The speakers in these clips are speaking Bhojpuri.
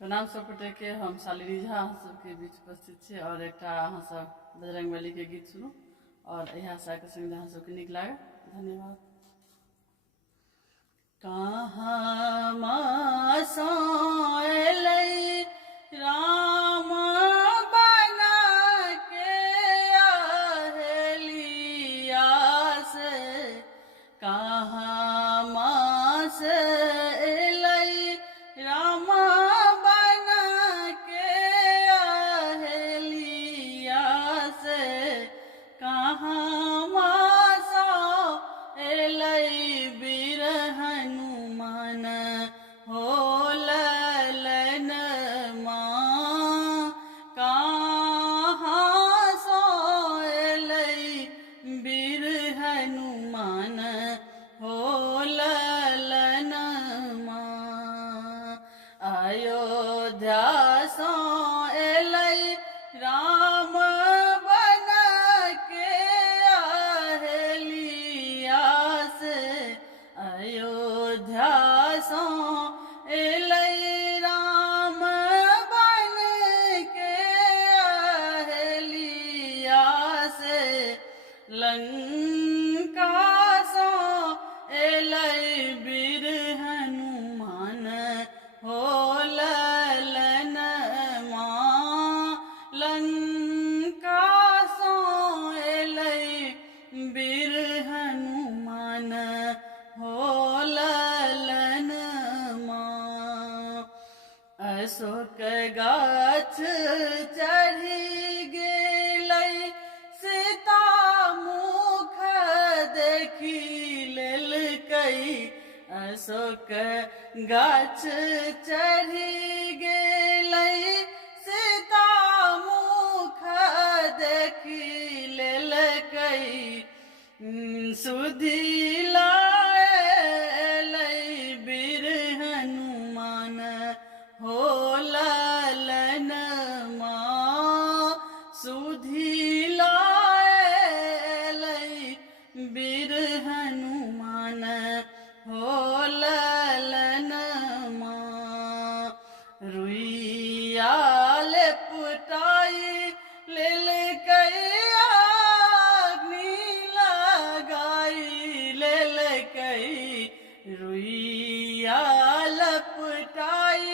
प्रणाम सब गोटे के। हम शालिनी झा अहाँ सबके बीच उपस्थित छी और एकटा अहाँ सब बजरंगबली के गीत सुनू और इएह आशा के संग अहाँ सबके नीक लागे। धन्यवाद। कहाँ मासा एलै राम बना के अहेलिया से, कहाँ मास एलै राम बना के अहेलिया से, कहाँ मासा एलै वीर हनुमान हो ललन माँ, कहाँ सो एलै वीर हनुमान हो ललन माँ। अयोध्या सो एलै राम बना के अहेलिया से, अयोध्या सो एलै राम बन के अहेलिया से, लंका सो एलै वीर हनुमान हो ललन माँ, लंका सो एलै वीर हनुमान हो ललन माँ। अशोक गाछ चढ़ी गेलै सीता मुख देखी लेलकै, अशोक गाछ चढ़ी गेलै सीता मुख देखी लेलकै, सुधी लाएलै वीर हनुमान हो ललन माँ, सुधी लाएलै वीर हनुमान हो ललन माँ। रुइया लेपटाई लेलकै अग्नि लगाई लेलकै, रुइया लपटाई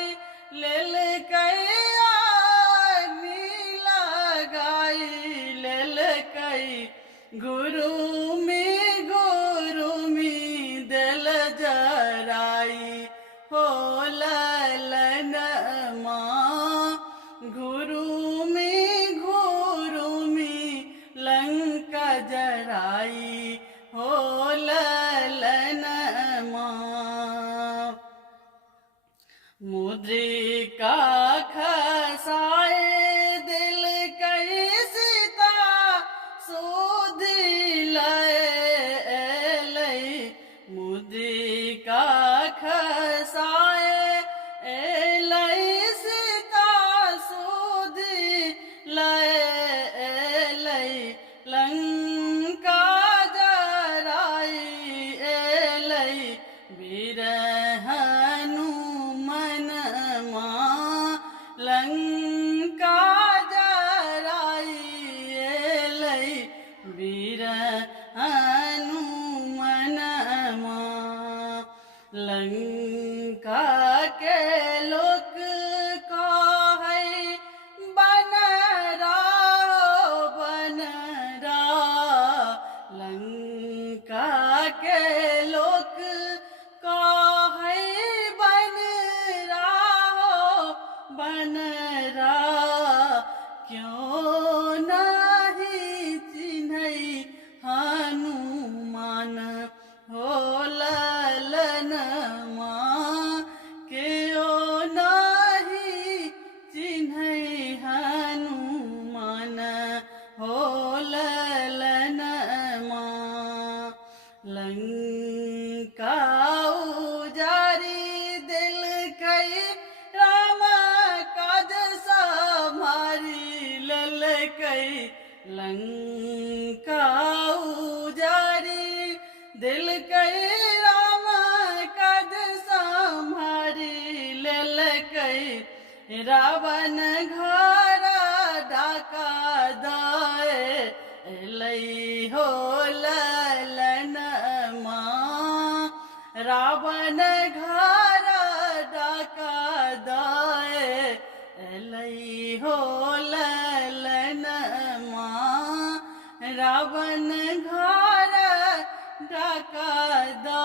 लेलकै अग्नि लगाई लेलकै, गुरुमी देल जराई हो ललन माँ, गुरुमी लंका जराई हो ललन माँ। मुद्रिका खसाए दिल कई सीता सुधी लैलै, मुद्रिका खसाए एलै सीता सुधी लैलै, लंका जराई एलै वीर हनुमान माँ, लंका जराई एलै वीर हनुमान माँ। लंका के लोक कहै बनरा बनरा, लंका के लोक कहै बनरा बनरा, क्यों नहीं चिन्है हनुमान हो ललन माँ, क्यों नहीं चिन्है हनुमान हो ललन माँ। लंका उजारी देलकै राम काज सम्हारी लेलकै, लंका उजारी देलकै राम काज सम्हारी लेलकै, रावण घर डाका दए एलै हो ललनमा रावण घर डाका दए एलै हो ललनमा रावण घर डाका द